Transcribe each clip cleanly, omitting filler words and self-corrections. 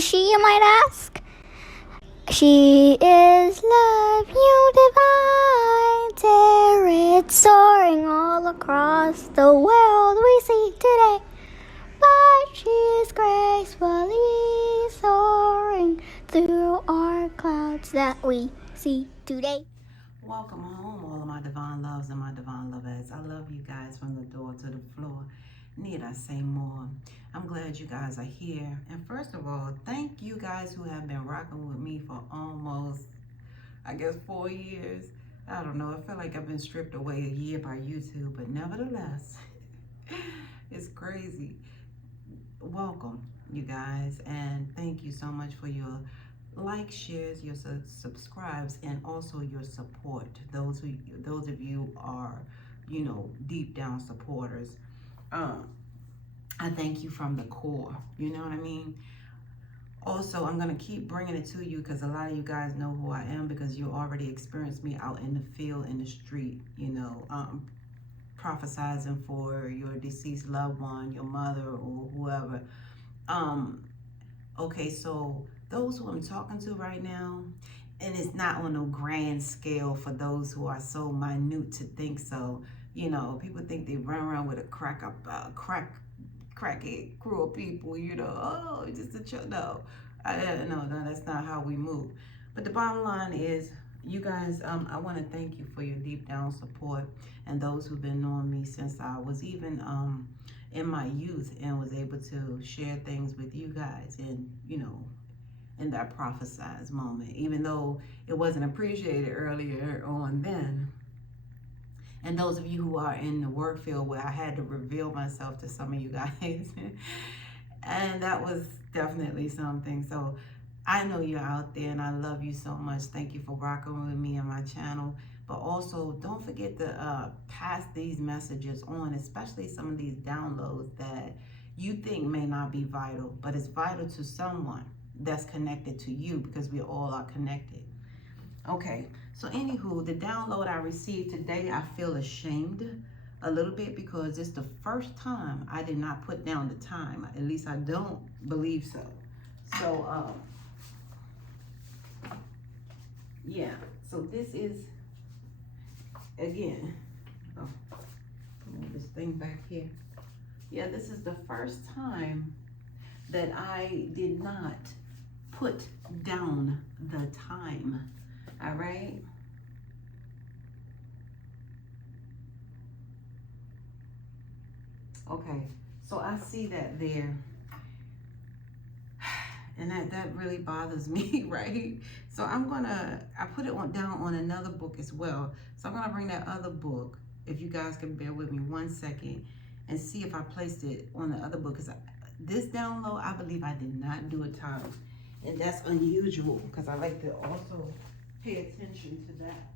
is she, you might ask? She is love, you divine, spirit soaring all across the world we see today. But she is gracefully soaring through our clouds that we see today. Welcome home, all of my divine loves and my divine lovettes. I love you guys from the door to the floor. Need I say more? I'm glad you guys are here. And first of all, thank you guys who have been rocking with me for almost, I guess, 4 years. I don't know. I feel like I've been stripped away a year by YouTube, but nevertheless, it's crazy. Welcome, you guys, and thank you so much for your likes, shares, your subscribes, and also your support. Those of you are, deep down supporters. I thank you from the core. You know what I mean? Also, I'm gonna keep bringing it to you because a lot of you guys know who I am because you already experienced me out in the field, in the street. Prophesizing for your deceased loved one, your mother or whoever. Okay, so those who I'm talking to right now, and it's not on no grand scale for those who are so minute to think so. People think they run around with a crackhead crew of people. Oh, just a chill. No, no, that's not how we move. But the bottom line is, you guys, I want to thank you for your deep down support and those who've been knowing me since I was even in my youth and was able to share things with you guys and, in that prophesized moment, even though it wasn't appreciated earlier on then. And those of you who are in the work field where I had to reveal myself to some of you guys, and that was definitely something. So I know you're out there and I love you so much. Thank you for rocking with me on my channel. But also don't forget to pass these messages on, especially some of these downloads that you think may not be vital, but it's vital to someone that's connected to you because we all are connected. Okay, so anywho, the download I received today, I feel ashamed a little bit because it's the first time I did not put down the time. At least I don't believe so. So, yeah, so this is, again, move this thing back here. Yeah, this is the first time that I did not put down the time. All right. Okay, so I see that there. And that really bothers me, right? So I put it down on another book as well. So I'm gonna bring that other book, if you guys can bear with me 1 second, and see if I placed it on the other book. Because this download, I believe I did not do a time. And that's unusual because I like to also pay attention to that.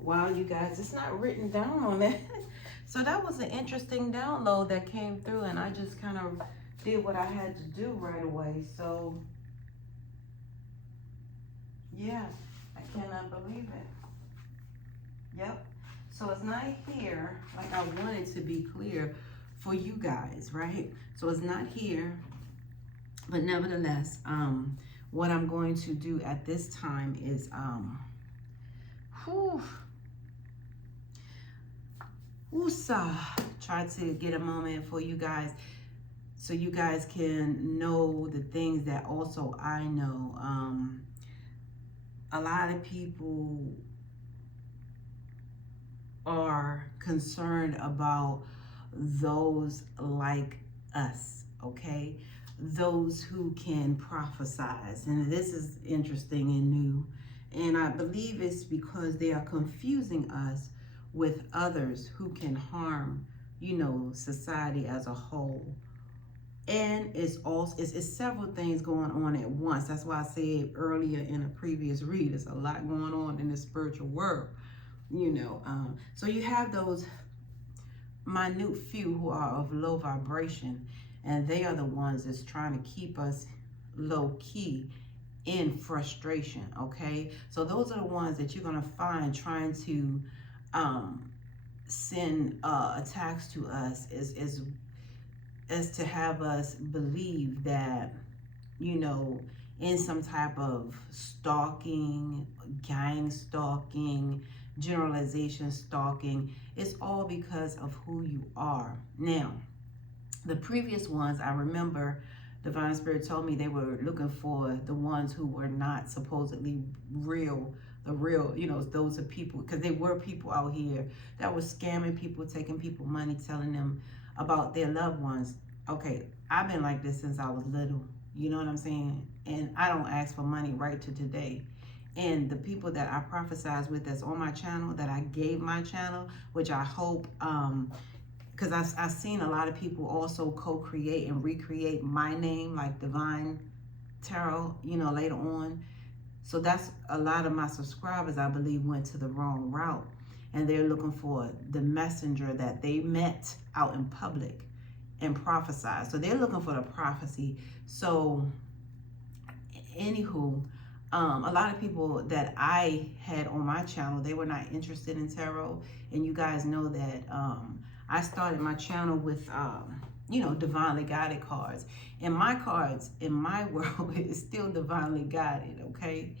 Wow, you guys, it's not written down on that. So that was an interesting download that came through, and I just kind of did what I had to do right away. So, yeah, I cannot believe it. Yep. So it's not here like I wanted to be clear for you guys, right? So it's not here, but nevertheless, what I'm going to do at this time is, try to get a moment for you guys so you guys can know the things that also I know. A lot of people are concerned about those like us, okay? Those who can prophesize. And this is interesting and new. And I believe it's because they are confusing us with others who can harm, society as a whole. And it's several things going on at once. That's why I said earlier in a previous read, there's a lot going on in the spiritual world, So you have those minute few who are of low vibration, and they are the ones that's trying to keep us low key in frustration. Okay, so those are the ones that you're going to find trying to send attacks to us, as to have us believe that, you know, in some type of stalking, gang stalking, generalization stalking. It's all because of who you are. Now, the previous ones, I remember Divine Spirit told me they were looking for the ones who were not supposedly real, the real, you know, those are people, because they were people out here that were scamming people, taking people money, telling them about their loved ones. Okay, I've been like this since I was little, you know what I'm saying? And I don't ask for money right to today. And the people that I prophesize with that's on my channel, that I gave my channel, which I hope, because I've seen a lot of people also co-create and recreate my name, like Divine Tarot, you know, later on. So that's a lot of my subscribers, I believe, went to the wrong route. And they're looking for the messenger that they met out in public and prophesied. So they're looking for the prophecy. So, anywho, a lot of people that I had on my channel, they were not interested in tarot. And you guys know that I started my channel with, you know, divinely guided cards. And my cards in my world is still divinely guided, okay?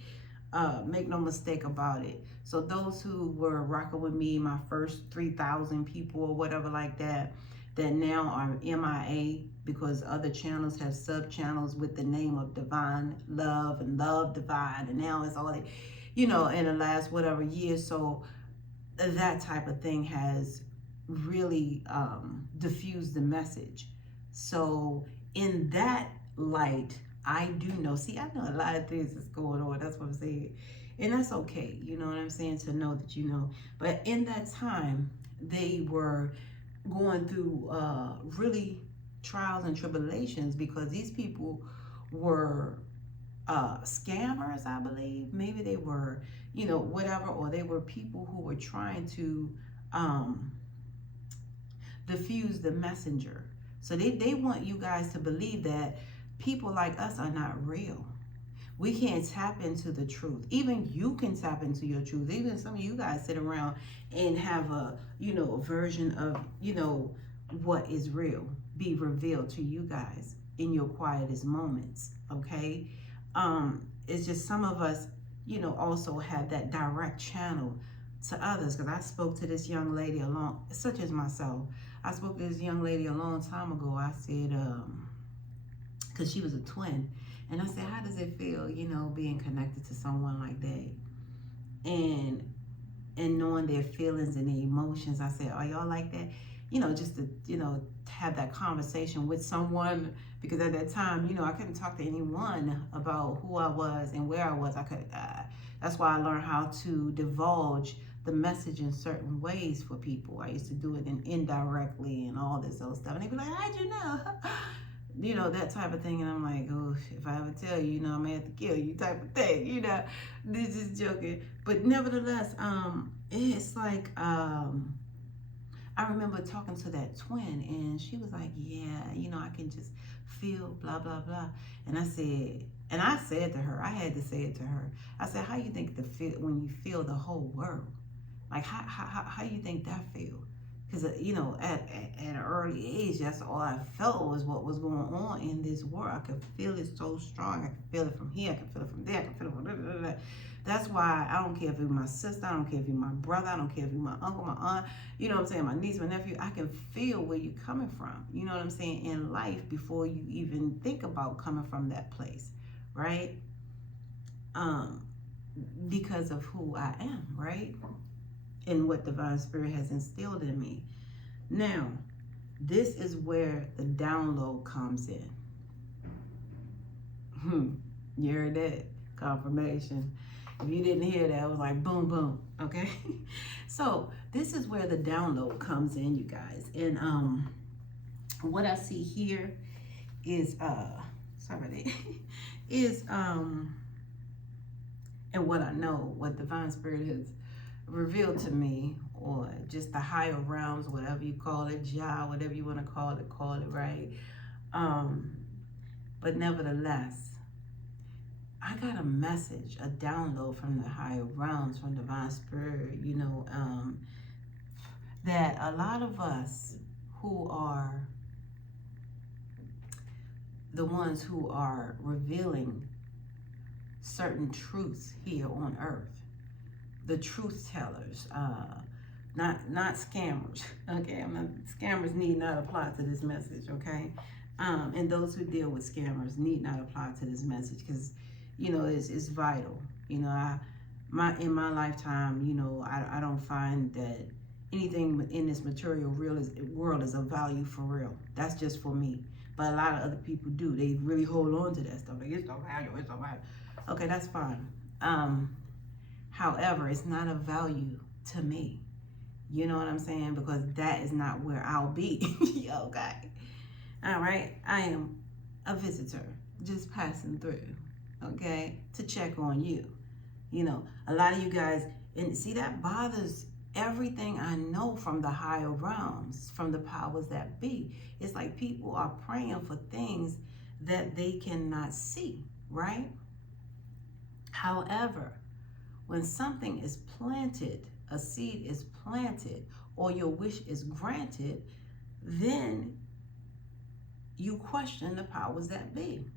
Make no mistake about it. So those who were rocking with me, my first 3,000 people or whatever like that, that now are MIA because other channels have sub-channels with the name of Divine Love and Love Divine. And now it's all, you know, in the last whatever year. So that type of thing has really diffused the message. So in that light, I do know, see, I know a lot of things that's going on. That's what I'm saying. And that's okay. You know what I'm saying? To know that you know. But in that time, they were going through really trials and tribulations, because these people were scammers, I believe. Maybe they were, you know, whatever, or they were people who were trying to diffuse the messenger. So they want you guys to believe that people like us are not real. We can't tap into the truth. Even you can tap into your truth. Even some of you guys sit around and have a, you know, a version of, you know, what is real be revealed to you guys in your quietest moments, okay? It's just some of us, you know, also have that direct channel to others. Because I spoke to this young lady such as myself. I spoke to this young lady a long time ago. I said, because she was a twin. And I said, how does it feel, you know, being connected to someone like that? And knowing their feelings and their emotions. I said, are y'all like that? You know, just to, you know, have that conversation with someone. Because at that time, you know, I couldn't talk to anyone about who I was and where I was. That's why I learned how to divulge the message in certain ways for people. I used to do it indirectly and all this other stuff. And they'd be like, how'd you know? You know, that type of thing. And I'm like, oh, if I ever tell you, you know, I'm gonna have to kill you type of thing, you know. This is joking. But nevertheless, it's like, I remember talking to that twin, and she was like, yeah, you know, I can just feel blah, blah, blah. And I said to her, I had to say it to her. I said, how you think when you feel the whole world? Like, how you think that feel? Because, you know, at an early age, that's all I felt was what was going on in this world. I could feel it so strong. I could feel it from here. I could feel it from there. I could feel it from there. That's why I don't care if it's my sister. I don't care if you're my brother. I don't care if you're my uncle, my aunt. You know what I'm saying? My niece, my nephew. I can feel where you're coming from. You know what I'm saying? In life, before you even think about coming from that place, right? Because of who I am, right? And what Divine Spirit has instilled in me. Now, this is where the download comes in. You heard that? Confirmation. If you didn't hear that, it was like boom, boom, okay? So this is where the download comes in, you guys. And what I see here is, and what I know, what Divine Spirit has revealed to me, or just the higher realms, whatever you call it, Jah, whatever you want to call it, right? But nevertheless, I got a message, a download from the higher realms, from divine spirit, that a lot of us who are the ones who are revealing certain truths here on earth, the truth tellers, not scammers, okay? Scammers need not apply to this message, okay? And those who deal with scammers need not apply to this message, because it's vital. In my lifetime, I don't find that anything in this material world is of value for real. That's just for me. But a lot of other people do. They really hold on to that stuff. Like, it's no value, it's no value. Okay, that's fine. However, it's not of value to me. You know what I'm saying? Because that is not where I'll be. Okay. All right. I am a visitor, just passing through, okay, to check on you. A lot of you guys, and see, that bothers everything I know from the higher realms, from the powers that be. It's like people are praying for things that they cannot see, right? However, when something is planted, a seed is planted, or your wish is granted, then you question the powers that be.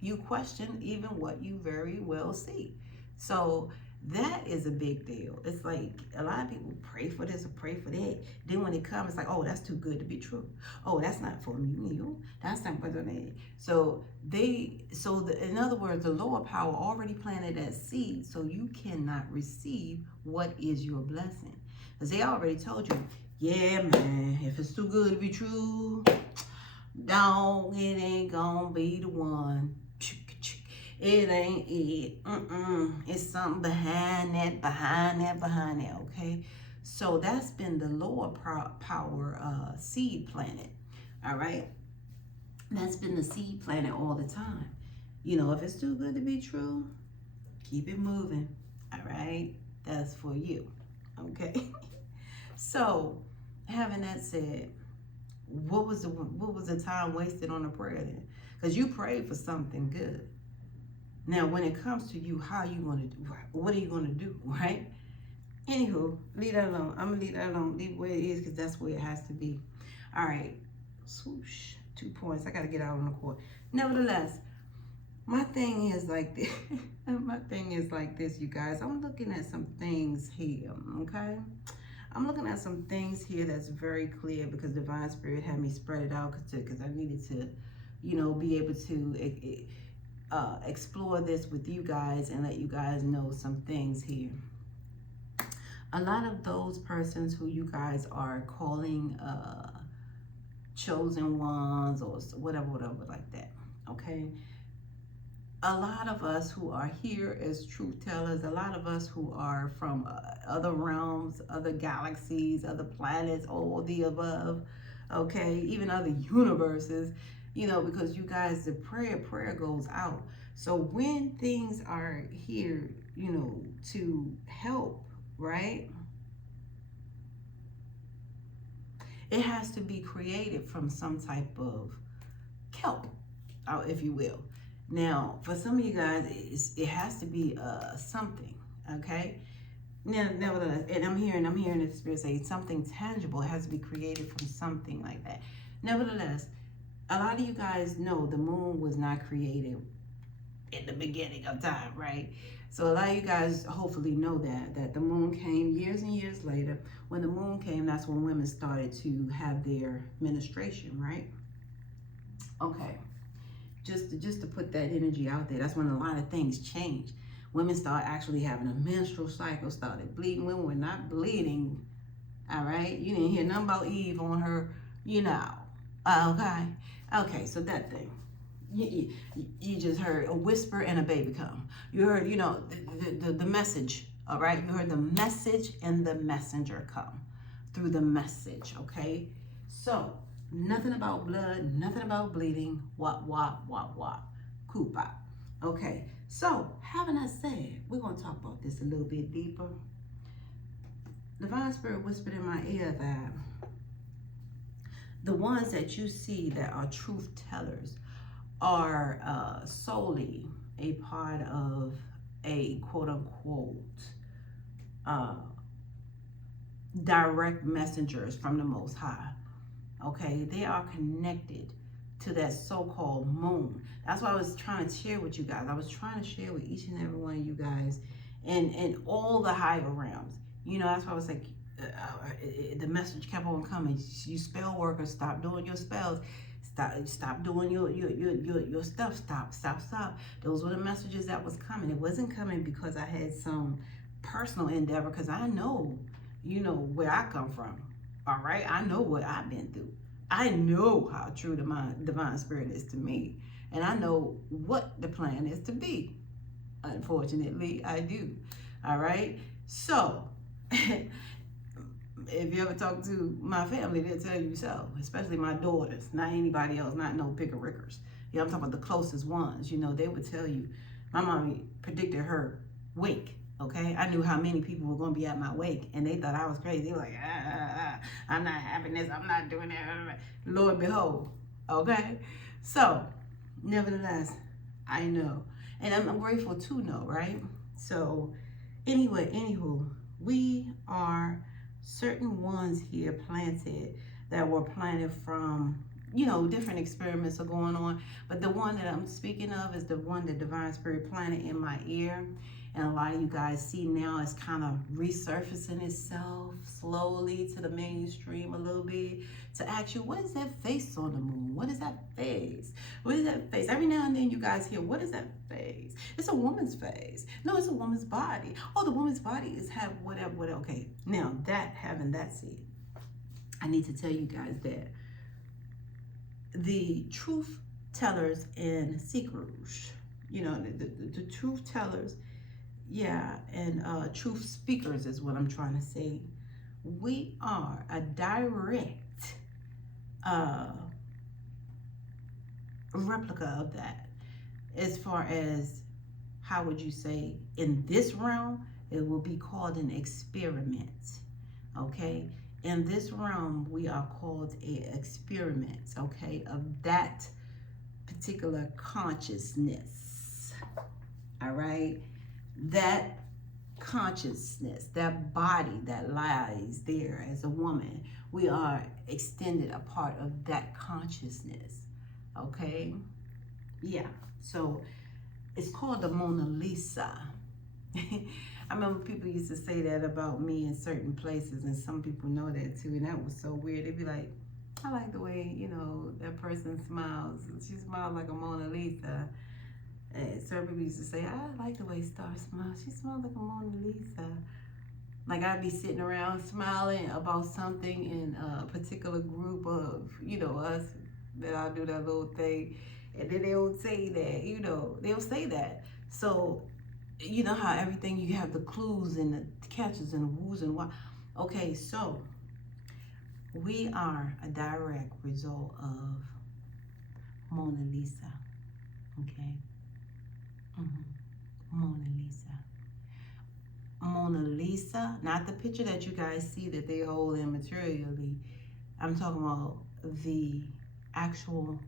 You question even what you very well see. So that is a big deal. It's like a lot of people pray for this or pray for that. Then when it comes, it's like, oh, that's too good to be true. Oh, that's not for me. That's not for me. In other words, the lower power already planted that seed, so you cannot receive what is your blessing. Because they already told you, yeah, man, if it's too good to be true, it ain't gonna be the one. It ain't it. It's something behind that, okay? So that's been the lower power seed planet, all right? That's been the seed planet all the time. If it's too good to be true, keep it moving, all right? That's for you, okay? So, having that said, what was the time wasted on a prayer then? Because you prayed for something good. Now, when it comes to you, how you going to do? What are you going to do, right? Anywho, leave that alone. I'm going to leave that alone. Leave it where it is, because that's where it has to be. All right. Swoosh. 2 points. I got to get out on the court. Nevertheless, my thing is like this. My thing is like this, you guys. I'm looking at some things here, okay? I'm looking at some things here that's very clear, because Divine Spirit had me spread it out because I needed to, be able to explore this with you guys and let you guys know some things here. A lot of those persons who you guys are calling chosen ones or whatever like that, okay? A lot of us who are here as truth tellers, a lot of us who are from other realms, other galaxies, other planets, all the above, okay, even other universes, because you guys, the prayer goes out. So when things are here, to help, right, it has to be created from some type of kelp, if you will. Now, for some of you guys, it has to be something, okay? Now, nevertheless, and I'm hearing the Spirit say something tangible. It has to be created from something like that. Nevertheless, a lot of you guys know the moon was not created in the beginning of time, right? So a lot of you guys hopefully know that the moon came years and years later. When the moon came, that's when women started to have their menstruation, right? Okay. Just to put that energy out there, that's when a lot of things change. Women start actually having a menstrual cycle, started bleeding. Women were not bleeding, all right? You didn't hear nothing about Eve on her, okay, so that thing. You just heard a whisper and a baby come. You heard, the message, all right? You heard the message and the messenger come through the message, okay? So, nothing about blood, nothing about bleeding, what, Koopa. Okay, so having that said, we're going to talk about this a little bit deeper. Divine Spirit whispered in my ear that the ones that you see that are truth tellers are solely a part of a quote unquote direct messengers from the Most High. Okay, they are connected to that so-called moon. That's what I was trying to share with you guys. I was trying to share with each and every one of you guys and all the higher realms. You know, that's why I was like, the message kept on coming. You spell workers, stop doing your spells. Stop doing your stuff. Stop. Those were the messages that was coming. It wasn't coming because I had some personal endeavor, because I know, you know, where I come from. All right, I know what I've been through. I know how true the divine spirit is to me, and I know what the plan is to be. Unfortunately, I do. All right, so if you ever talk to my family, they'll tell you so, especially my daughters, not anybody else, not no pickerickers. You know, I'm talking about the closest ones. You know, they would tell you, my mommy predicted her wake. Okay, I knew how many people were going to be at my wake, and they thought I was crazy. They were like, I'm not having this, I'm not doing that. Lord behold, okay? So, nevertheless, I know, and I'm grateful to know, right? So, anyway, anywho, we are certain ones here planted that were planted from, you know, different experiments are going on, but the one that I'm speaking of is the one that Divine Spirit planted in my ear. And a lot of you guys see now it's kind of resurfacing itself slowly to the mainstream a little bit, to ask you, what is that face on the moon? What is that face? What is that face? Every now and then you guys hear, what is that face? It's a woman's face. No, it's a woman's body. Oh, the woman's body is have whatever. Okay, now having that said, I need to tell you guys that the truth tellers in Secret, you know, the truth tellers, yeah, and truth speakers is what I'm trying to say. We are a direct replica of that. As far as, how would you say, in this realm, it will be called an experiment. Okay, in this realm, we are called a experiment. Okay, of that particular consciousness. All right. That consciousness, that body that lies there as a woman, we are extended a part of that consciousness. Okay, yeah, so it's called the Mona Lisa. I remember people used to say that about me in certain places, and some people know that too, and that was so weird. They'd be like, I like the way, you know, that person smiles. She smiles like a Mona Lisa. And certain people used to say, I like the way Star smiles. She smells like a Mona Lisa. Like, I'd be sitting around smiling about something in a particular group of, you know, us, that I'll do that little thing. And then they would say that, you know, they'll say that. So, you know how everything, you have the clues and the catches and the woos and what. Okay, so we are a direct result of Mona Lisa. Okay. Mona Lisa. Mona Lisa, not the picture that you guys see that they hold in materially. I'm talking about the actual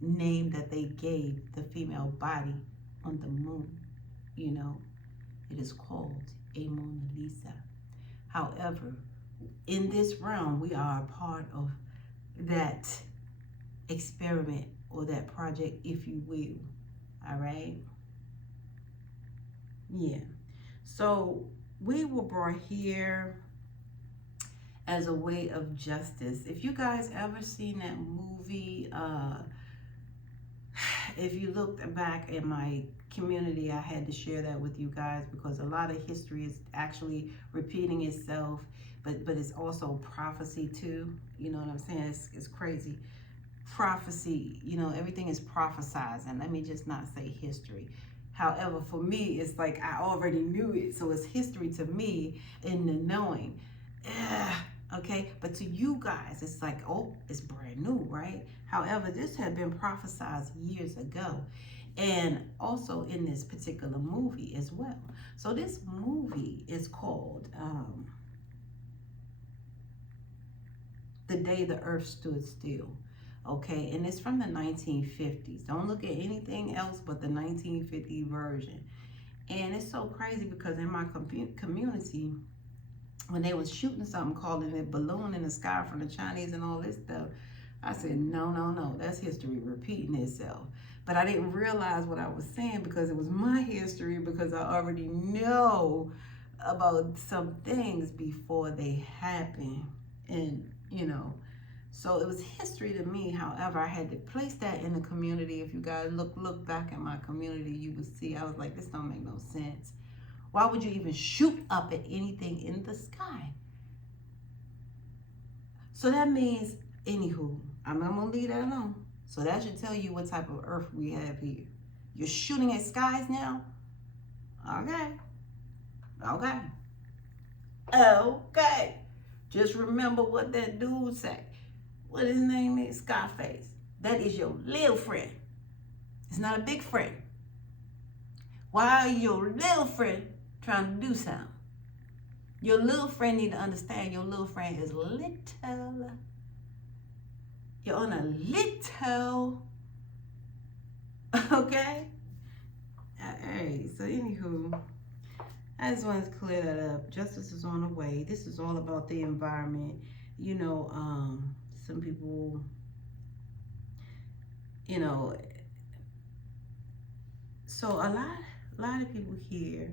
name that they gave the female body on the moon. You know, it is called a Mona Lisa. However, in this realm, we are a part of that experiment or that project, if you will. All right. Yeah, so we were brought here as a way of justice. If you guys ever seen that movie, if you looked back at my community, I had to share that with you guys because a lot of history is actually repeating itself, but it's also prophecy too. You know what I'm saying? It's crazy. Prophecy, you know, everything is prophesized, and let me just not say history. However, for me, it's like I already knew it, so it's history to me in the knowing. Okay, but to you guys, it's like, oh, it's brand new, right? However, this had been prophesied years ago, and also in this particular movie as well. So this movie is called the day the earth stood still. Okay, and it's from the 1950s. Don't look at anything else but the 1950 version. And it's so crazy because in my community, when they was shooting something, calling it balloon in the sky from the Chinese and all this stuff, I said, no, no, no, that's history repeating itself. But I didn't realize what I was saying because it was my history, because I already know about some things before they happen. And, you know, so it was history to me. However, I had to place that in the community. If you guys look back at my community, you would see I was like, this don't make no sense. Why would you even shoot up at anything in the sky? So that means, anywho, I'm gonna leave that alone. So that should tell you what type of earth we have here. You're shooting at skies now? Okay. Okay. Okay. Just remember what that dude said. What his name is? Scarface. That is your little friend. It's not a big friend. Why are your little friend trying to do something? Your little friend need to understand your little friend is little. You're on a little. Okay? Alright, so anywho, I just wanted to clear that up. Justice is on the way. This is all about the environment. You know, some people, you know, so a lot of people here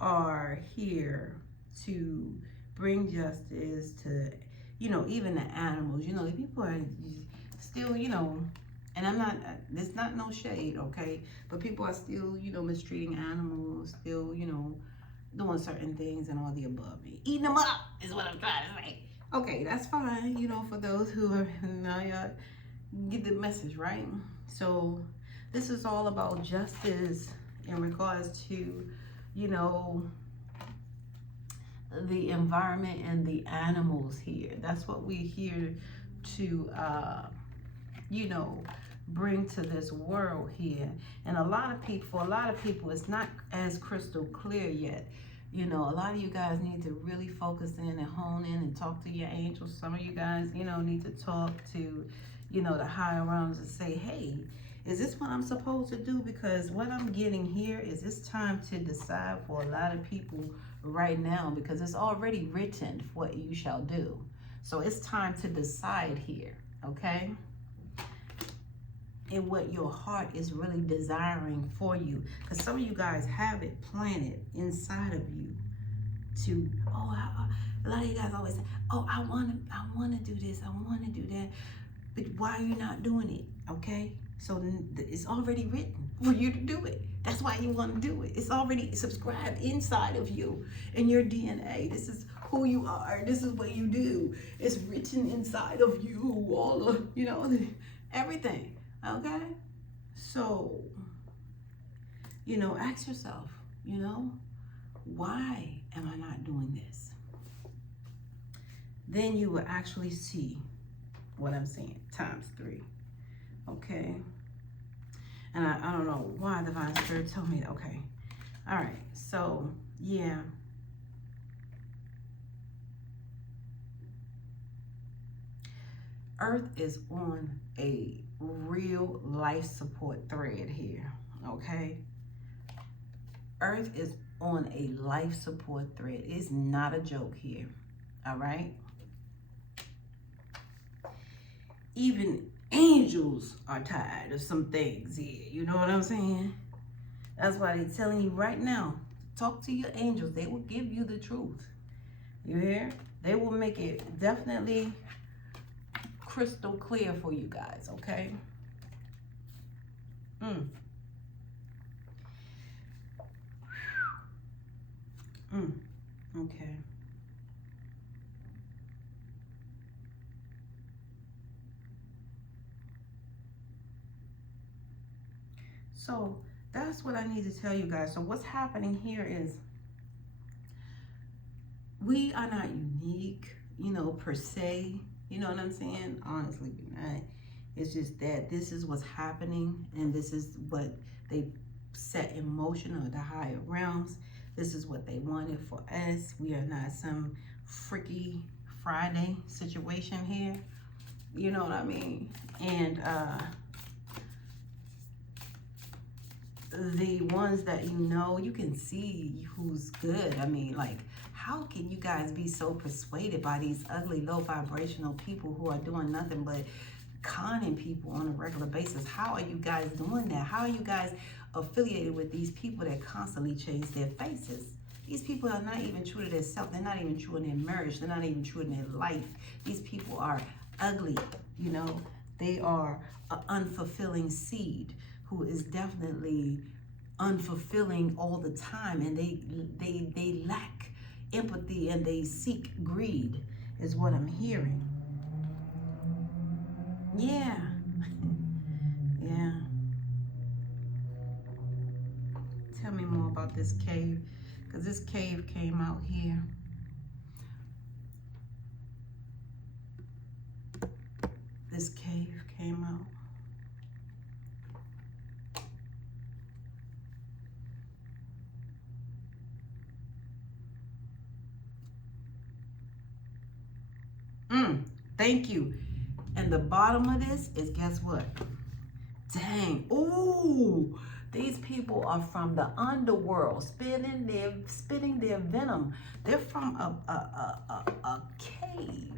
are here to bring justice to, you know, even the animals. You know, people are still, you know, and I'm not, there's not no shade, okay? But people are still, you know, mistreating animals, still, you know, doing certain things and all the above. Eating them up is what I'm trying to say. Okay, that's fine, you know, for those who are, now y'all get the message, right? So this is all about justice in regards to, you know, the environment and the animals here. That's what we're here to, you know, bring to this world here. And for a lot of people, it's not as crystal clear yet. You know, a lot of you guys need to really focus in and hone in and talk to your angels. Some of you guys, you know, need to talk to, you know, the higher realms and say, hey, is this what I'm supposed to do? Because what I'm getting here is it's time to decide for a lot of people right now, because it's already written what you shall do. So it's time to decide here, okay? And what your heart is really desiring for you. Because some of you guys have it planted inside of you to, a lot of you guys always say, oh, I want to do this, I want to do that. But why are you not doing it, okay? So it's already written for you to do it. That's why you want to do it. It's already subscribed inside of you in your DNA. This is who you are. This is what you do. It's written inside of you, all of, you know, everything. Okay, so, you know, ask yourself, you know, why am I not doing this? Then you will actually see what I'm saying, ×3, okay? And I don't know why Divine Spirit told me that. Okay, all right, so, yeah. Earth is on a real life support thread here, okay? Earth is on a life support thread. It's not a joke here, all right? Even angels are tired of some things here, you know what I'm saying? That's why they're telling you right now, talk to your angels. They will give you the truth. You hear? They will make it definitely crystal clear for you guys, okay? Okay. So that's what I need to tell you guys. So what's happening here is we are not unique, you know, per se. You know what I'm saying? Honestly, we're not. It's just that this is what's happening, and this is what they set in motion, or the higher realms. This is what they wanted for us. We are not some freaky Friday situation here. You know what I mean? And the ones that you know, you can see who's good. I mean, like, how can you guys be so persuaded by these ugly, low vibrational people who are doing nothing but conning people on a regular basis? How are you guys doing that? How are you guys affiliated with these people that constantly change their faces? These people are not even true to themselves. They're not even true in their marriage. They're not even true in their life. These people are ugly, you know. They are an unfulfilling seed who is definitely unfulfilling all the time, and they lack empathy, and they seek greed, is what I'm hearing. Yeah. Yeah. Tell me more about this cave, because this cave came out here. This cave came out. Thank you. And the bottom of this is, guess what? Dang. Ooh. These people are from the underworld, spitting their venom. They're from a cave.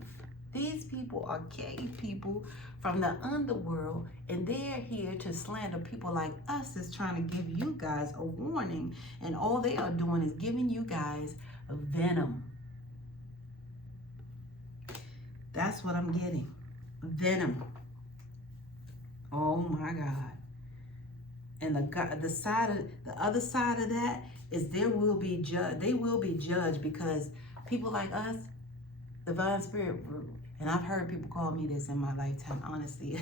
These people are cave people from the underworld, and they're here to slander people like us that's trying to give you guys a warning. And all they are doing is giving you guys venom. That's what I'm getting. Venom. Oh my God. And the other side of that is they will be judged because people like us, divine spirit, and I've heard people call me this in my lifetime, honestly,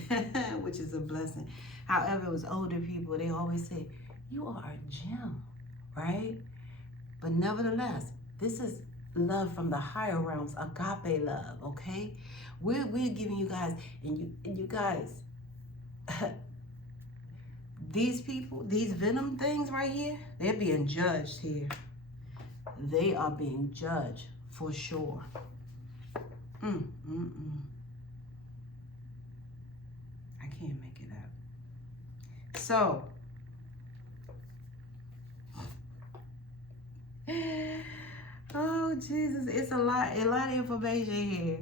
which is a blessing. However, it was older people, they always say, you are a gem, right? But nevertheless, this is love from the higher realms, agape love, okay? We're giving you guys, and you guys, these people, these venom things right here, they're being judged here. They are being judged for sure. I can't make it up. So, oh Jesus, it's a lot of information here.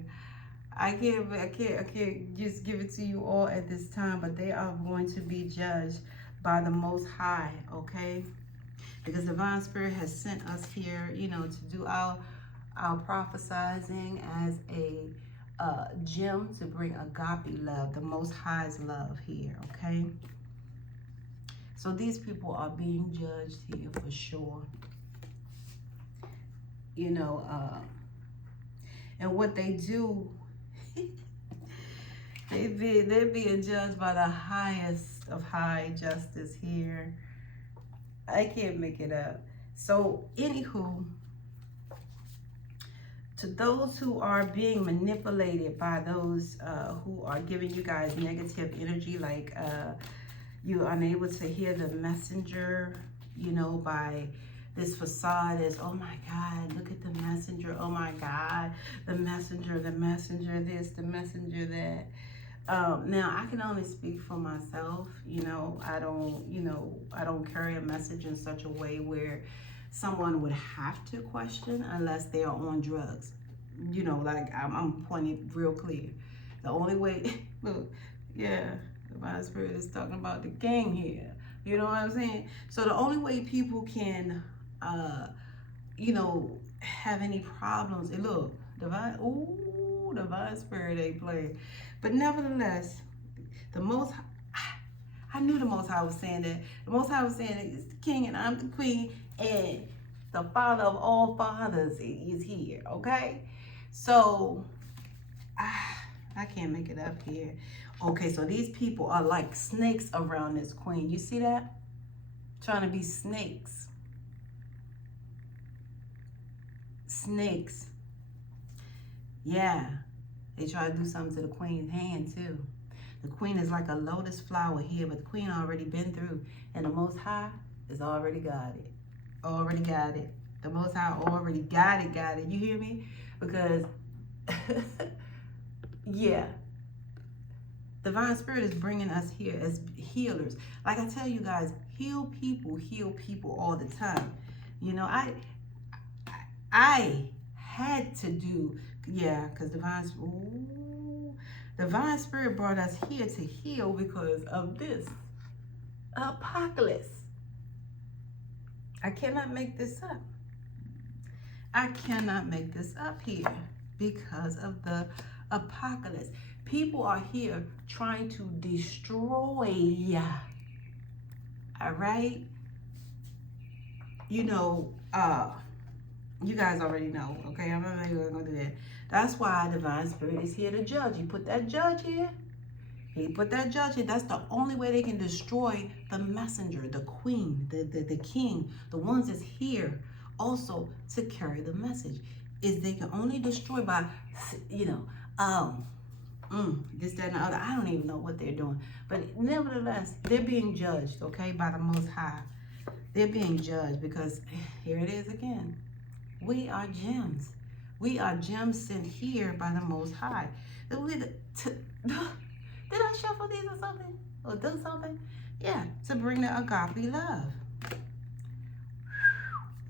I can't just give it to you all at this time, but they are going to be judged by the Most High, okay? Because Divine Spirit has sent us here, you know, to do our prophesizing as a gem, to bring agape love, the Most High's love here, okay? So these people are being judged here for sure. You know, and what they do, they're being judged by the highest of high justice here. I can't make it up. So, anywho, to those who are being manipulated by those who are giving you guys negative energy, like you're unable to hear the messenger, you know, by this facade is, oh my God, look at the messenger. Oh my God, the messenger, this, the messenger, that. Now, I can only speak for myself. You know, I don't carry a message in such a way where someone would have to question unless they are on drugs. You know, like I'm pointing real clear. The only way, look, yeah, the Divine Spirit is talking about the gang here. You know what I'm saying? So the only way people can, you know, have any problems, and look, Divine Spirit ain't playing. But nevertheless, the Most High, I knew the Most High was saying that. The Most High was saying that it's the king and I'm the queen, and the Father of all fathers is here, okay? So, I can't make it up here. Okay, so these people are like snakes around this queen. You see that? Trying to be snakes. Snakes. Yeah. They try to do something to the queen's hand too. The queen is like a lotus flower here, but the queen already been through. And the Most High has already got it. Already got it. The Most High already got it. You hear me? Because Yeah. Divine Spirit is bringing us here as healers. Like I tell you guys, heal people all the time. You know, I had to do, yeah, because Divine Spirit brought us here to heal because of this apocalypse. I cannot make this up. I cannot make this up here because of the apocalypse. People are here trying to destroy, all right? You know, you guys already know, okay? I'm not even going to do that. That's why Divine Spirit is here to judge. He put that judge here. He put that judge here. That's the only way they can destroy the messenger, the queen, the king, the ones that's here also to carry the message. Is they can only destroy by, you know, this, that, and the other. I don't even know what they're doing. But nevertheless, they're being judged, okay, by the Most High. They're being judged because here it is again. We are gems. We are gems sent here by the Most High. Did I shuffle these or something? Or do something? Yeah, to bring the agape love.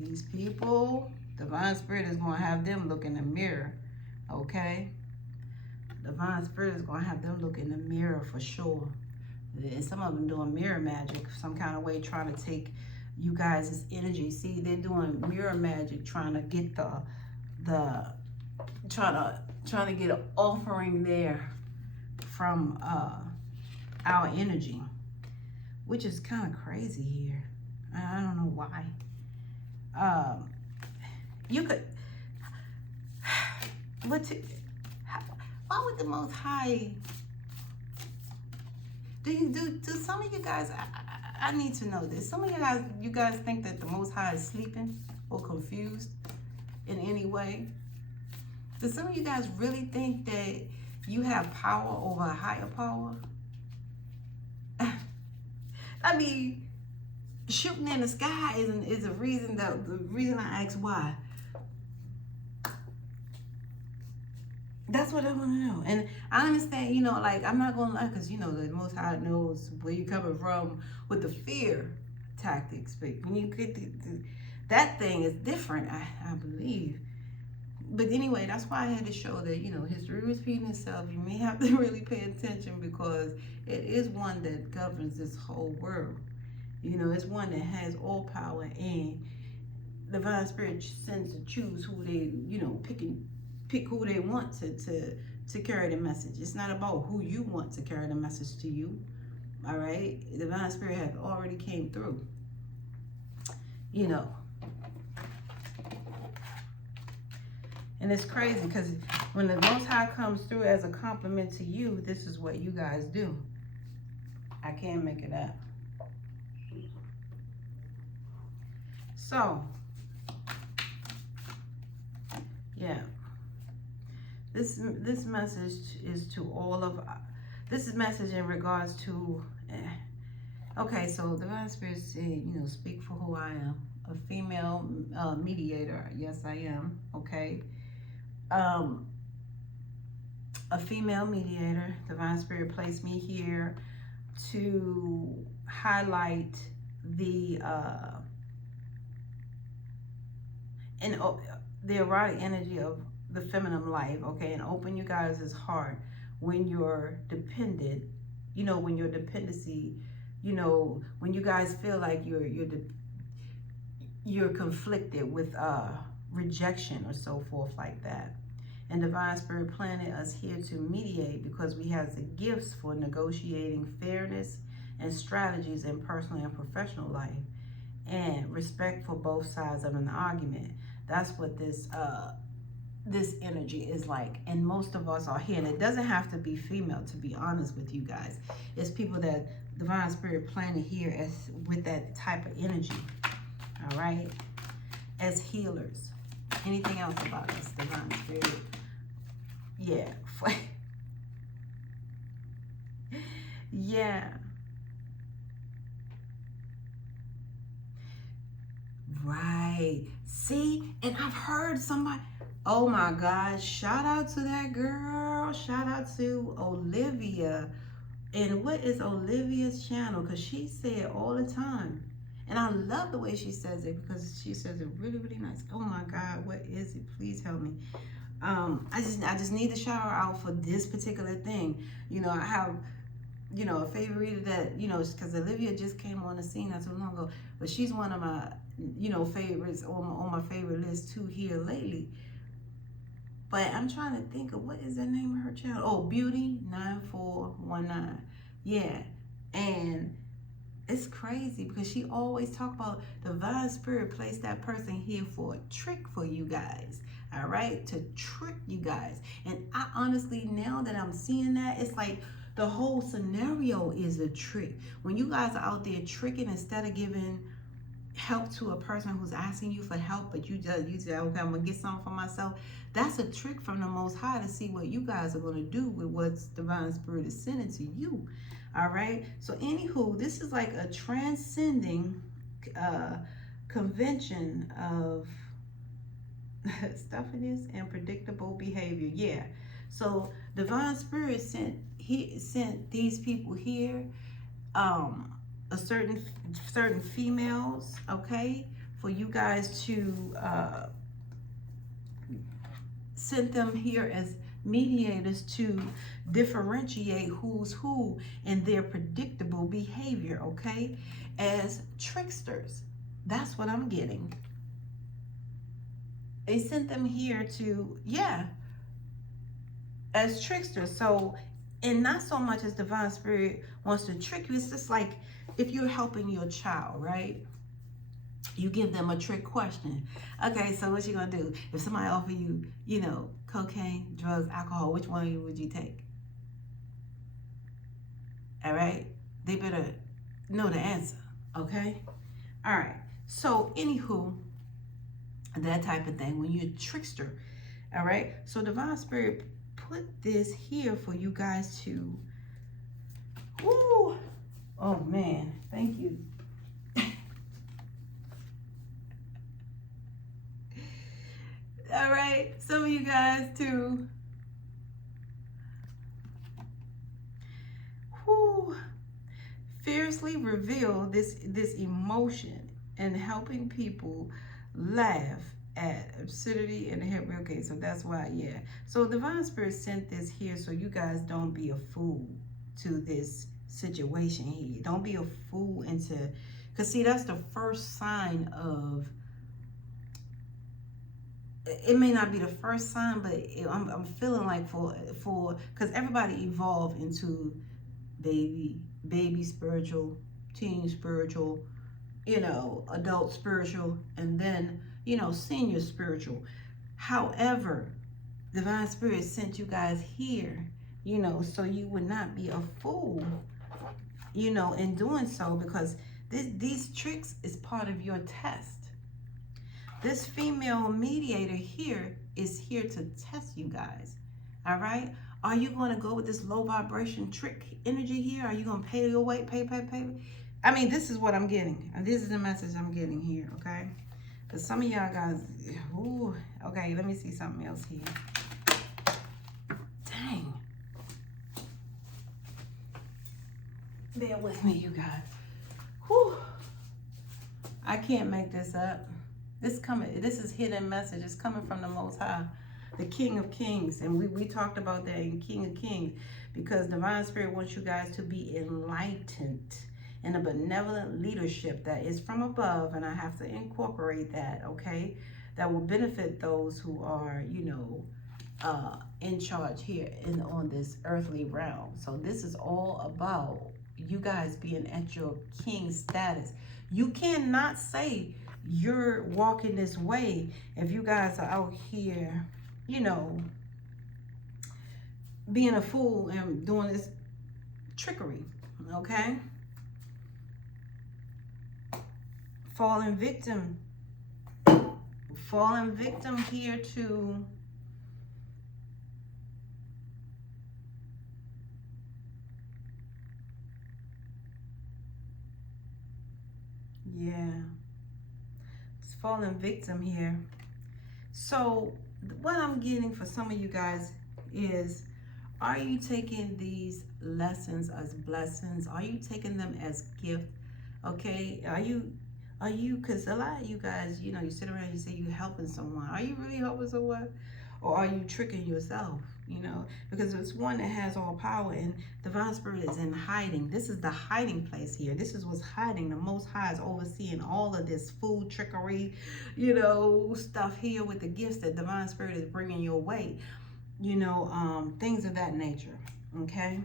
These people, Divine Spirit is going to have them look in the mirror, okay? Divine Spirit is going to have them look in the mirror for sure. And some of them doing mirror magic, some kind of way, trying to take you guys' energy. See, they're doing mirror magic, trying to get trying to get an offering there from our energy, which is kind of crazy here. I don't know why. You could, why would the Most High? Do some of you guys? I need to know this. Some of you guys think that the Most High is sleeping or confused in any way? Do some of you guys really think that you have power over a higher power? I mean, shooting in the sky is a reason the reason I ask why. That's what I want to know. And I understand, you know, like, I'm not going to lie, because, you know, the Most High knows where you're coming from with the fear tactics. But when you get that thing is different, I believe. But anyway, that's why I had to show that, you know, history repeating itself. You may have to really pay attention because it is one that governs this whole world. You know, it's one that has all power, and the Divine Spirit sends to choose who they, you know, pick who they want to carry the message. It's not about who you want to carry the message to you. All right? The Divine Spirit has already came through. You know. And it's crazy because when the Most High comes through as a compliment to you, this is what you guys do. I can't make it up. So, yeah. This message is to all of, this is message in regards to, okay, so the Divine Spirit said, you know, speak for who I am. A female mediator. Yes, I am. Okay. A female mediator. Divine Spirit placed me here to highlight the erotic energy of the feminine life, okay, and open you guys' heart when you're dependent, you know, when your dependency, you know, when you guys feel like you're conflicted with rejection or so forth like that. And Divine Spirit planted us here to mediate because we have the gifts for negotiating fairness and strategies in personal and professional life, and respect for both sides of an argument. That's what this energy is like, and most of us are here. And it doesn't have to be female, to be honest with you guys. It's people that Divine Spirit planted here as with that type of energy. All right, as healers. Anything else about us, Divine Spirit? Yeah. Yeah. Right. See, and I've heard somebody, Oh my God, shout out to that girl. Shout out to Olivia. And what is Olivia's channel? Because she say it all the time. And I love the way she says it because she says it really, really nice. Oh my God, what is it? Please help me. I just need to shout her out for this particular thing. You know, I have, you know, a favorite that, you know, because Olivia just came on the scene not too long ago, but she's one of my, you know, favorites on my favorite list too here lately. But I'm trying to think of what is the name of her channel. Oh, Beauty 9419. Yeah. And it's crazy because she always talk about divine spirit placed that person here for a trick for you guys. All right, to trick you guys. And I honestly, now that I'm seeing that, it's like the whole scenario is a trick. When you guys are out there tricking instead of giving help to a person who's asking you for help, but you say, okay, I'm gonna get something for myself. That's a trick from the Most High to see what you guys are gonna do with what divine spirit is sending to you. All right. So, anywho, this is like a transcending convention of stuffiness and predictable behavior. Yeah. So, divine spirit sent these people here. A certain females, okay, for you guys to send them here as mediators to differentiate who's who in their predictable behavior, okay, as tricksters. That's what I'm getting. They sent them here to, yeah, as tricksters. So, and not so much as divine spirit wants to trick you. It's just like if you're helping your child, right? You give them a trick question. Okay, so what you gonna do? If somebody offer you, you know, cocaine, drugs, alcohol, which one would you take? All right? They better know the answer, okay? All right. So, anywho, that type of thing, when you're a trickster, all right? So, divine spirit put this here for you guys to, woo, oh man, thank you. All right, some of you guys to fiercely reveal this emotion and helping people laugh at absurdity and hip. Okay, so that's why, yeah. So divine spirit sent this here so you guys don't be a fool to this situation here. Don't be a fool into, because see, that's the first sign of, it may not be the first sign, but I'm feeling like for because everybody evolved into baby spiritual, teen spiritual, you know, adult spiritual, and then, you know, senior spiritual. However, divine spirit sent you guys here, you know, so you would not be a fool, you know, in doing so, because these tricks is part of your test. This female mediator here is here to test you guys. All right? Are you going to go with this low vibration trick energy here? Are you going to pay your way? Pay? I mean, this is what I'm getting. And this is the message I'm getting here, okay? Because some of y'all guys, ooh, okay, let me see something else here. Dang. Bear with me, you guys. Whew. I can't make this up. This is hidden message. It's coming from the Most High, the King of Kings. And we talked about that in King of Kings, because divine spirit wants you guys to be enlightened in a benevolent leadership that is from above. And I have to incorporate that, okay? That will benefit those who are, you know, in charge here on this earthly realm. So this is all about you guys being at your king status. You cannot say you're walking this way if you guys are out here, you know, being a fool and doing this trickery, okay? Falling victim here to fallen victim here. So what I'm getting for some of you guys is, are you taking these lessons as blessings? Are you taking them as gift? Okay, are you, because a lot of you guys, you sit around, you say you helping someone. Are you really helping someone? Or are you tricking yourself? Because it's one that has all power, and the divine spirit is in hiding. This is the hiding place here. This is what's hiding. The Most High is overseeing all of this food trickery, stuff here with the gifts that divine spirit is bringing your way. Things of that nature. Okay.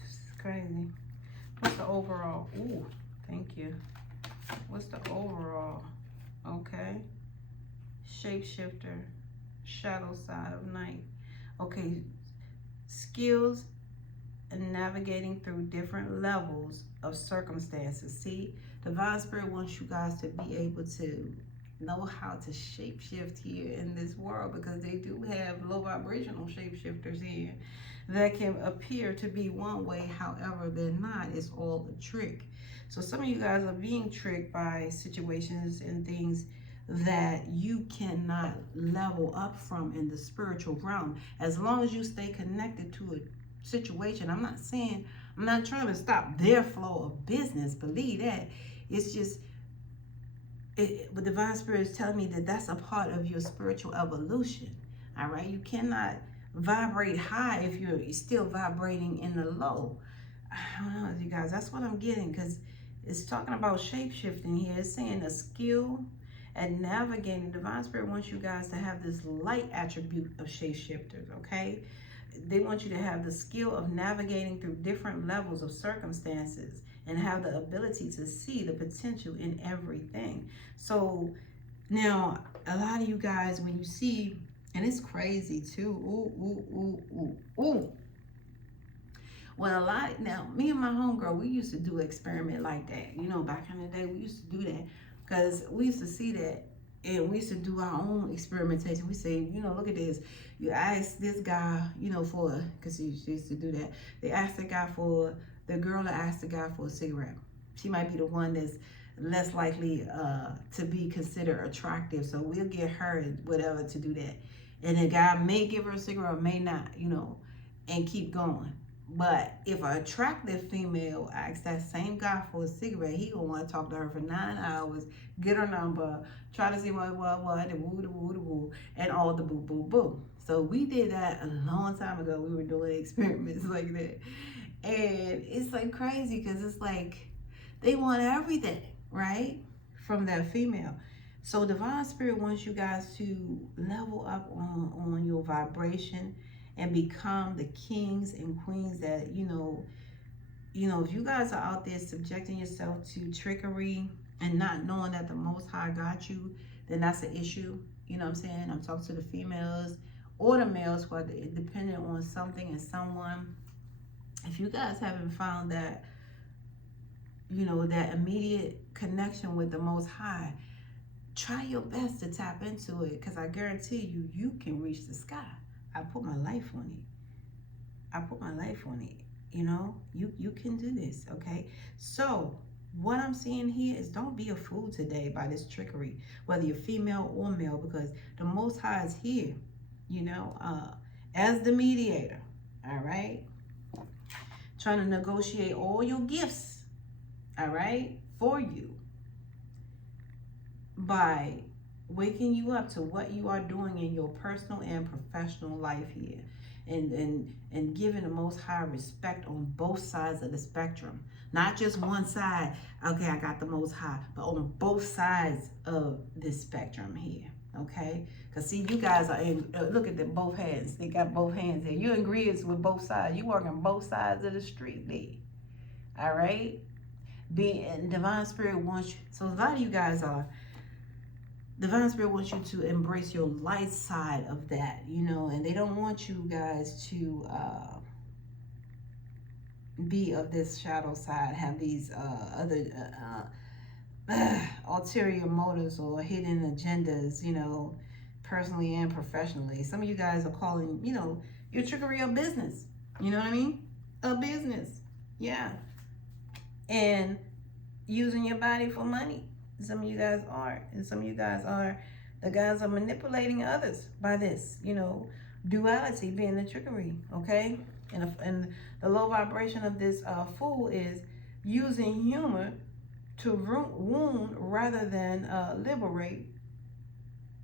This is crazy. What's the overall? Ooh, thank you. What's the overall? Okay. Shapeshifter. Shadow side of night. Okay. Skills and navigating through different levels of circumstances. See, divine spirit wants you guys to be able to know how to shapeshift here in this world, because they do have low vibrational shapeshifters here that can appear to be one way, however they're not. It's all a trick. So some of you guys are being tricked by situations and things that you cannot level up from in the spiritual realm. As long as you stay connected to a situation, I'm not trying to stop their flow of business, believe that. It's just, but divine spirit is telling me that that's a part of your spiritual evolution. All right, you cannot vibrate high if you're still vibrating in the low. I don't know, you guys, that's what I'm getting, because it's talking about shape-shifting here. It's saying a skill at navigating. Divine spirit wants you guys to have this light attribute of shape-shifters. Okay, they want you to have the skill of navigating through different levels of circumstances and have the ability to see the potential in everything. So now, a lot of you guys, when you see, and it's crazy too, ooh. Well, now, me and my homegirl, we used to do an experiment like that. Back in the day, we used to do that because we used to see that, and we used to do our own experimentation. We say, look at this. You ask this guy, because she used to do that. The girl that asked the guy for a cigarette. She might be the one that's less likely to be considered attractive. So we'll get her whatever to do that. And the guy may give her a cigarette or may not, and keep going. But if an attractive female asks that same guy for a cigarette, he gonna want to talk to her for 9 hours, get her number, try to see what, the woo, and all the boo. So we did that a long time ago. We were doing experiments like that. And it's like crazy, because it's like they want everything, right? From that female. So divine spirit wants you guys to level up on your vibration and become the kings and queens that, if you guys are out there subjecting yourself to trickery and not knowing that the Most High got you, then that's an issue. You know what I'm saying? I'm talking to the females or the males who are dependent on something and someone. If you guys haven't found that, that immediate connection with the Most High, try your best to tap into it, because I guarantee you can reach the sky. I put my life on it. You can do this, okay? So what I'm seeing here is, don't be a fool today by this trickery, whether you're female or male, because the Most High is here, as the mediator, all right? Trying to negotiate all your gifts, all right, for you, by waking you up to what you are doing in your personal and professional life here, and giving the Most High respect on both sides of the spectrum, not just one side. Okay, I got the Most High, but on both sides of this spectrum here. Okay, because see, you guys are in, look at the both hands. They got both hands there. You agree with both sides. You working both sides of the street there. All right, and divine spirit wants you. So a lot of you guys are. Divine spirit wants you to embrace your light side of that, and they don't want you guys to be of this shadow side, have these other ulterior motives or hidden agendas, personally and professionally. Some of you guys are calling, you know, your trickery a business. You know what I mean? A business. Yeah. And using your body for money. Some of you guys are. And some of you guys are, the guys are manipulating others by this, you know, duality being the trickery, okay? And the low vibration of this fool is using humor to wound rather than liberate,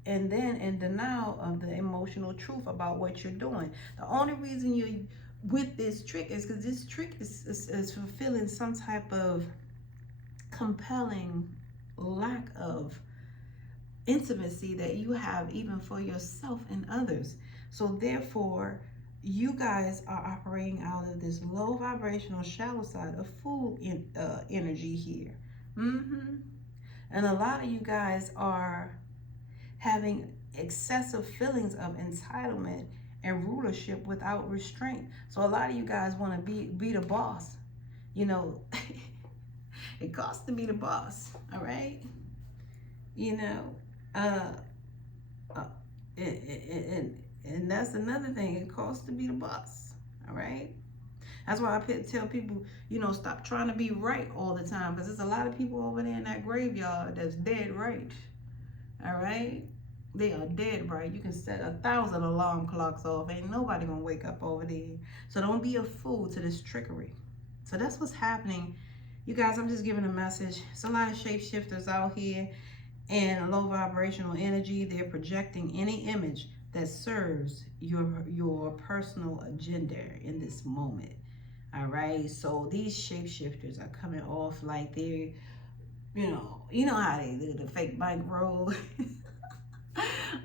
and then in denial of the emotional truth about what you're doing. The only reason you're with this trick is because this trick is fulfilling some type of compelling lack of intimacy that you have even for yourself and others. So therefore, you guys are operating out of this low vibrational shallow side of fool energy here. And a lot of you guys are having excessive feelings of entitlement and rulership without restraint. So a lot of you guys want to be the boss. You know, it costs to be the boss, all right? You know, and that's another thing. It costs to be the boss, all right? That's why I tell people, you know, stop trying to be right all the time, because there's a lot of people over there in that graveyard that's dead right, all right? They are dead right. You can set 1,000 alarm clocks off. Ain't nobody gonna wake up over there. So don't be a fool to this trickery. So that's what's happening. You guys, I'm just giving a message. It's a lot of shapeshifters out here and low vibrational energy. They're projecting any image that serves your personal agenda in this moment. All right. So these shapeshifters are coming off like they're, you know how they do the fake bankroll.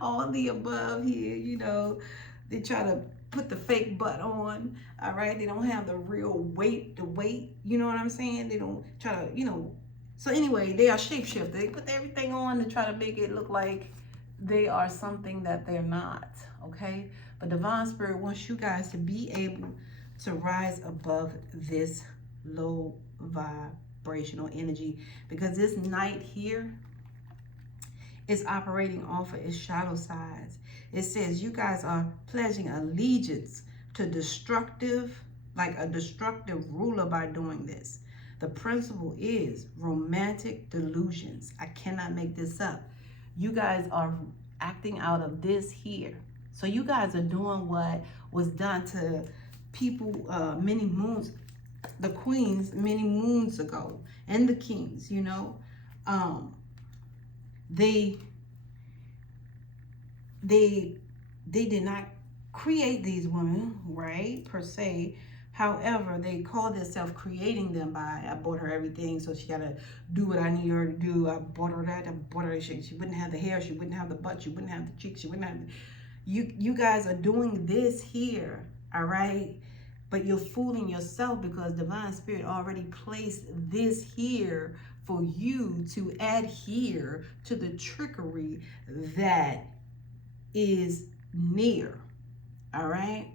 All the above here, you know, they try to put the fake butt on, all right? They don't have the real weight, you know what I'm saying? They don't try to, you know. So anyway, they are shapeshifters. They put everything on to try to make it look like they are something that they're not, okay? But Divine Spirit wants you guys to be able to rise above this low vibrational energy, because this night here is operating off of its shadow sides. It says you guys are pledging allegiance to like a destructive ruler by doing this. The principle is romantic delusions. I cannot make this up. You guys are acting out of this here. So you guys are doing what was done to people many moons, the queens many moons ago, and the kings, you know. They did not create these women, right, per se. However, they call themselves creating them by, I bought her everything, so she got to do what I need her to do. I bought her that, I bought her that. She wouldn't have the hair, she wouldn't have the butt, she wouldn't have the cheeks, she wouldn't have the... You guys are doing this here, all right? But you're fooling yourself, because Divine Spirit already placed this here for you to adhere to the trickery that is near, all right?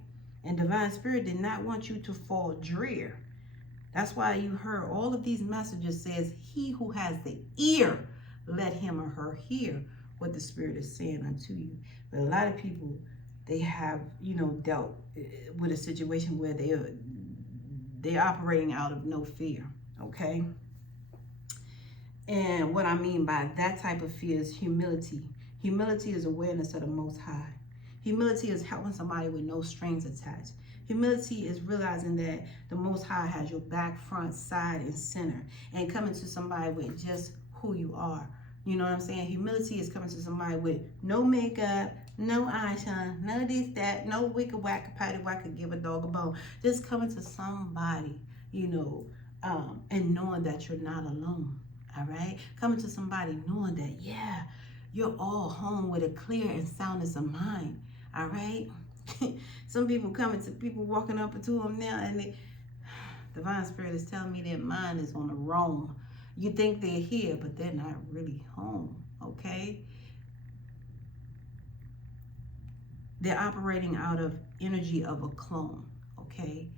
And Divine Spirit did not want you to fall drear. That's why you heard all of these messages says, he who has the ear, let him or her hear what the Spirit is saying unto you. But a lot of people, they have, you know, dealt with a situation where they're operating out of no fear, okay? And what I mean by that type of fear is humility. Humility is awareness of the Most High. Humility is helping somebody with no strings attached. Humility is realizing that the Most High has your back, front, side, and center, and coming to somebody with just who you are. You know what I'm saying? Humility is coming to somebody with no makeup, no eyeshine, none of this, that, no wicka wacka patty wacka, give a dog a bone. Just coming to somebody, you know, and knowing that you're not alone. All right, coming to somebody knowing that, yeah, you're all home with a clear and soundness of mind. All right. Some people coming to people walking up to them now, and Divine Spirit is telling me their mind is on the roam. You think they're here, but they're not really home. Okay. They're operating out of energy of a clone. Okay,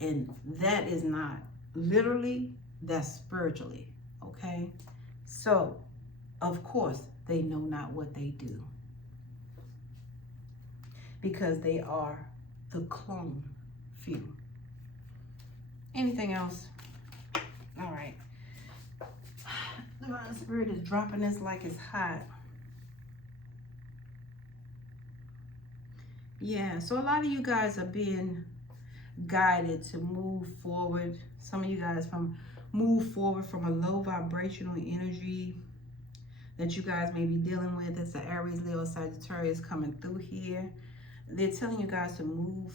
and that is not literally, that's spiritually. Okay, so of course they know not what they do. because they are the clone few. Anything else? All right. Divine Spirit is dropping this like it's hot. Yeah, so a lot of you guys are being guided to move forward. Some of you guys move forward from a low vibrational energy that you guys may be dealing with. It's an Aries, Leo, Sagittarius coming through here. They're telling you guys to move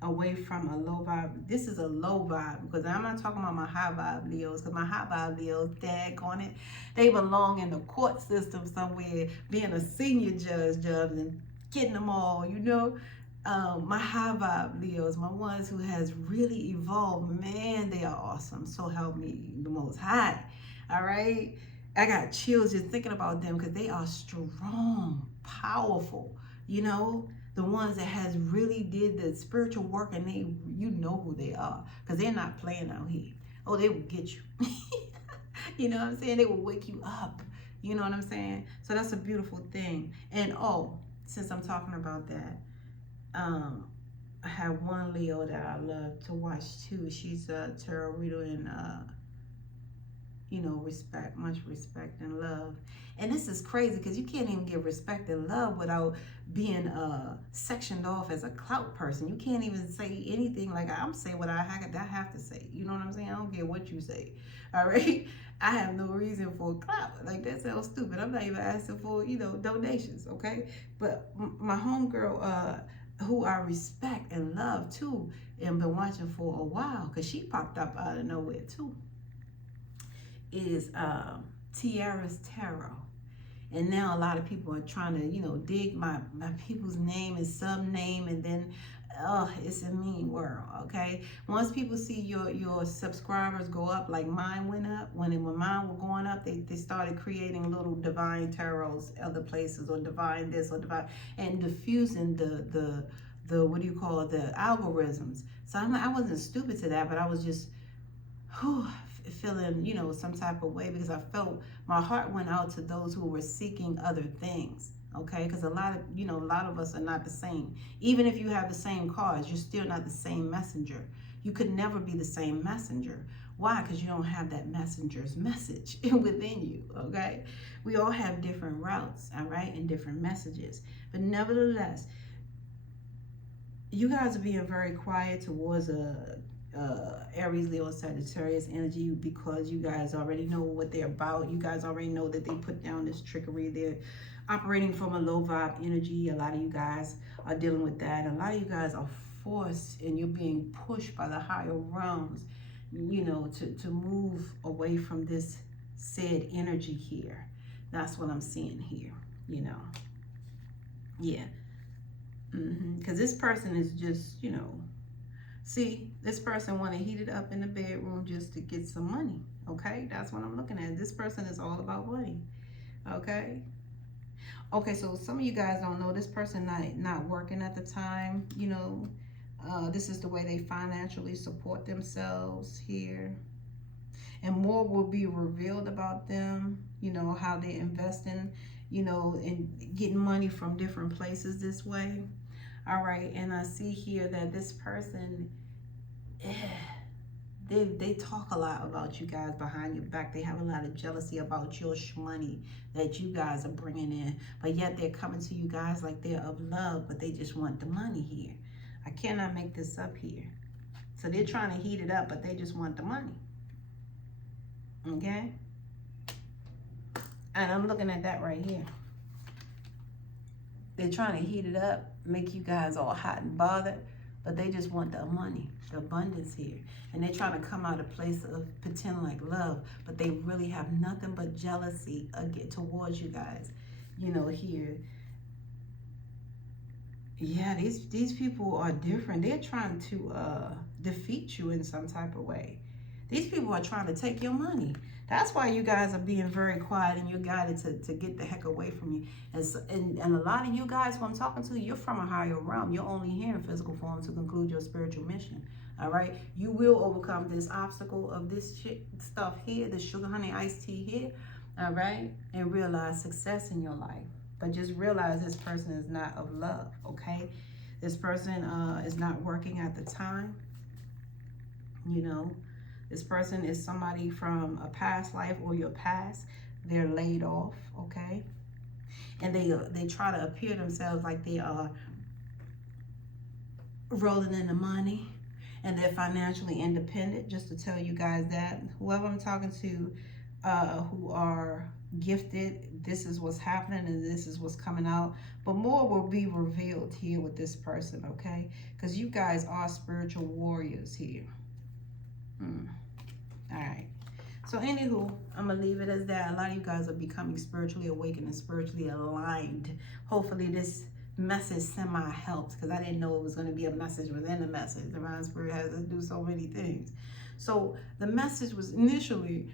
away from a low vibe. This is a low vibe, because I'm not talking about my high vibe Leos, because my high vibe Leos, daggone it, they belong in the court system somewhere, being a senior judge and getting them all, you know. My high vibe Leos, my ones who has really evolved, man, they are awesome. So help me the Most High. All right, I got chills just thinking about them, because they are strong, powerful, you know. The ones that has really did the spiritual work, and they, you know who they are, because they're not playing out here. Oh, they will get you. You know what I'm saying? They will wake you up. You know what I'm saying? So that's a beautiful thing. And oh, since I'm talking about that, I have one Leo that I love to watch too. She's a tarot reader, and you know, respect, much respect and love. And this is crazy, because you can't even give respect and love without being sectioned off as a clout person. You can't even say anything like, I'm saying what I have to say. You know what I'm saying? I don't care what you say. All right? I have no reason for clout. Like, that sounds stupid. I'm not even asking for, you know, donations, okay? But my homegirl, who I respect and love too, and been watching for a while, because she popped up out of nowhere too, is Tiara's Tarot. And now a lot of people are trying to, you know, dig my people's name and sub-name, and then, it's a mean world, okay? Once people see your subscribers go up, like mine went up, when mine were going up, they started creating little divine tarots other places, or divine this, or divine, and diffusing the what do you call it, the algorithms. So I wasn't stupid to that, but I was just, feeling, you know, some type of way, because I felt my heart went out to those who were seeking other things, okay? Because a lot of us are not the same. Even if you have the same cards, you're still not the same messenger. You could never be the same messenger. Why? Because you don't have that messenger's message within you, okay? We all have different routes, all right, and different messages. But nevertheless, you guys are being very quiet towards Aries, Leo, Sagittarius energy, because you guys already know what they're about. You guys already know that they put down this trickery. They're operating from a low vibe energy. A lot of you guys are dealing with that. A lot of you guys are forced, and you're being pushed by the higher realms, you know, to move away from this said energy here. That's what I'm seeing here, you know. Yeah. Because this person is just, you know, see, this person want to heat it up in the bedroom just to get some money, okay? That's what I'm looking at. This person is all about money, okay? Okay, so some of you guys don't know, this person not working at the time, you know. This is the way they financially support themselves here. And more will be revealed about them, you know, how they're investing, you know, and getting money from different places this way. All right, and I see here that this person, they talk a lot about you guys behind your back. They have a lot of jealousy about your money that you guys are bringing in, but yet they're coming to you guys like they're of love, but they just want the money here. I cannot make this up here. So they're trying to heat it up, but they just want the money, okay? And I'm looking at that right here. They're trying to heat it up, make you guys all hot and bothered, but they just want the money, the abundance here. And they're trying to come out of a place of pretend like love, but they really have nothing but jealousy towards you guys, you know, here. Yeah, these people are different. They're trying to defeat you in some type of way. These people are trying to take your money. That's why you guys are being very quiet, and you're guided to get the heck away from you. And a lot of you guys who I'm talking to, you're from a higher realm. You're only here in physical form to conclude your spiritual mission. All right? You will overcome this obstacle of this stuff here, this sugar honey iced tea here. All right? And realize success in your life. But just realize this person is not of love, okay? This person is not working at the time. You know, this person is somebody from a past life or your past. They're laid off, okay? And they try to appear themselves like they are rolling in the money and they're financially independent. Just to tell you guys that whoever I'm talking to who are gifted, this is what's happening and this is what's coming out. But more will be revealed here with this person, okay? Because you guys are spiritual warriors here. All right. So anywho, I'm going to leave it as that. A lot of you guys are becoming spiritually awakened and spiritually aligned. Hopefully this message semi helps, because I didn't know it was going to be a message within the message. Divine Spirit has to do so many things. So the message was initially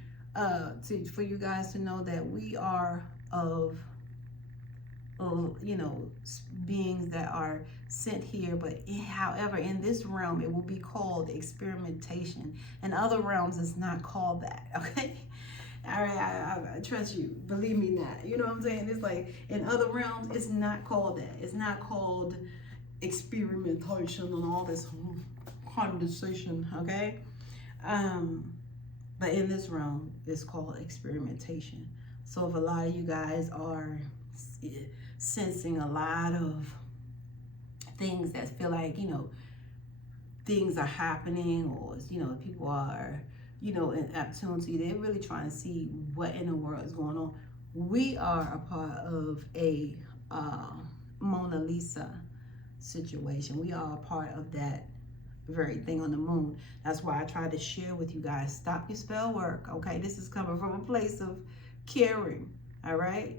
for you guys to know that we are of you know, beings that are sent here, but however in this realm it will be called experimentation. In other realms it's not called that, okay? All right, I trust you, believe me not. You know what I'm saying? It's like in other realms it's not called that. It's not called experimentation and all this condensation, okay? But in this realm it's called experimentation. So if a lot of you guys are sensing a lot of things that feel like, you know, things are happening, or, you know, people are, you know, in opportunity, they're really trying to see what in the world is going on. We are a part of a Mona Lisa situation. We are a part of that very thing on the moon. That's why I tried to share with you guys, stop your spell work, okay? This is coming from a place of caring, all right?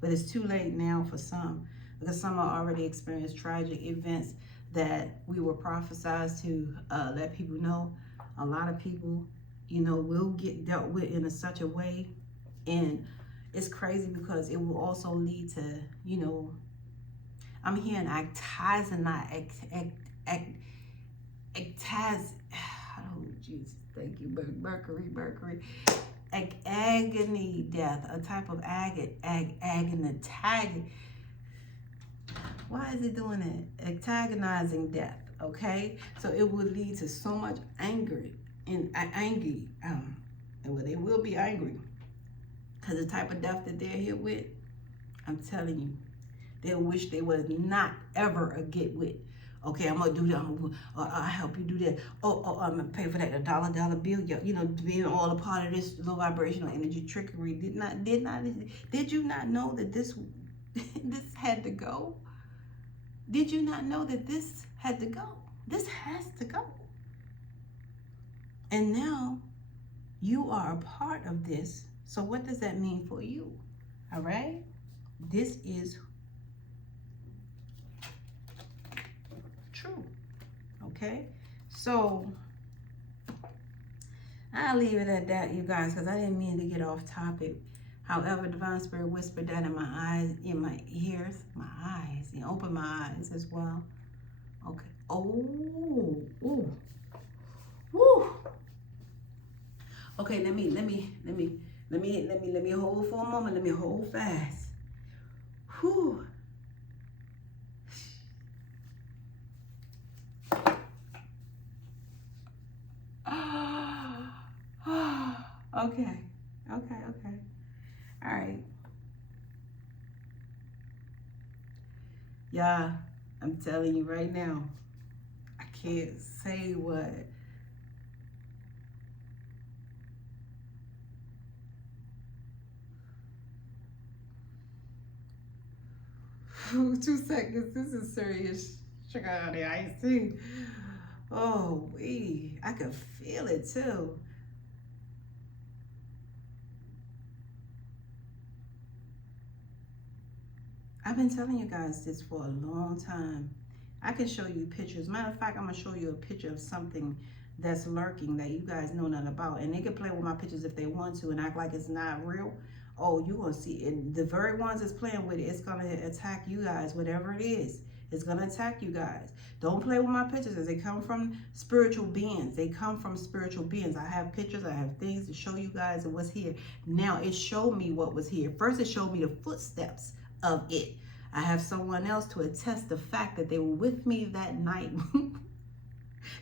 But it's too late now for some, because some are already experienced tragic events that we were prophesied to let people know. A lot of people, you know, will get dealt with in such a way. And it's crazy because it will also lead to, you know, I'm hearing oh, Jesus, thank you, Mercury. Agony death, a type of agony. Why is it doing that? Antagonizing death, okay? So it will lead to so much anger and well, they will be angry because the type of death that they're here with, I'm telling you, they'll wish they was not ever get with. Okay, I'm gonna do that. I'll help you do that. Oh, I'm gonna pay for that. A dollar bill. You know, being all a part of this low vibrational energy trickery. Did you not know that this had to go? Did you not know that this had to go? This has to go. And now you are a part of this. So what does that mean for you? All right? This is true. Okay? So I'll leave it at that, you guys, because I didn't mean to get off topic. However, Divine Spirit whispered that in my eyes, in my ears, my eyes, and open my eyes as well. Okay. Oh, ooh, woo. Okay, let me hold for a moment. Let me hold fast. Whew. Okay. All right. Yeah, I'm telling you right now, I can't say what. Ooh, 2 seconds. This is serious sugar on the icing. Oh, I could feel it too. I've been telling you guys this for a long time. I can show you pictures. Matter of fact, I'm going to show you a picture of something that's lurking that you guys know nothing about. And they can play with my pictures if they want to and act like it's not real. Oh, you're going to see it. The very ones that's playing with it, it's going to attack you guys, whatever it is. It's going to attack you guys. Don't play with my pictures, as they come from spiritual beings. They come from spiritual beings. I have pictures. I have things to show you guys of what's here. Now, it showed me what was here. First, it showed me the footsteps of it. I have someone else to attest the fact that they were with me that night.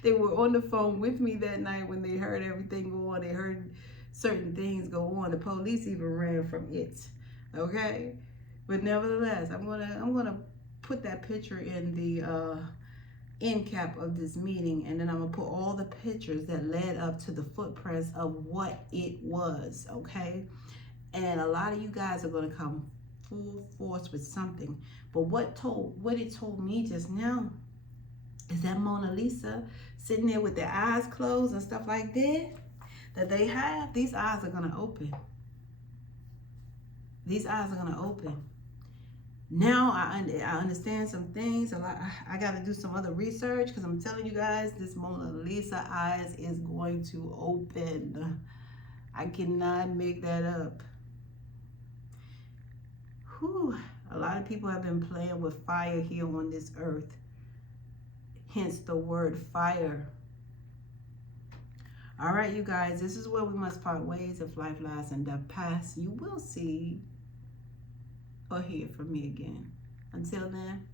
They were on the phone with me that night when they heard everything go on. They heard certain things go on. The police even ran from it. Okay? But nevertheless, I'm gonna put that picture in the end cap of this meeting, and then I'm gonna put all the pictures that led up to the footprints of what it was. Okay? And a lot of you guys are gonna come full force with something. But what it told me just now is that Mona Lisa sitting there with their eyes closed and stuff like that they have, these eyes are going to open. These eyes are going to open. Now I understand some things. I got to do some other research, because I'm telling you guys, this Mona Lisa eyes is going to open. I cannot make that up. Whew. A lot of people have been playing with fire here on this earth. Hence the word fire. All right, you guys, this is where we must part ways. If life lasts and death pass, you will see or hear from me again. Until then,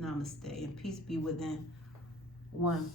namaste, and peace be within. One.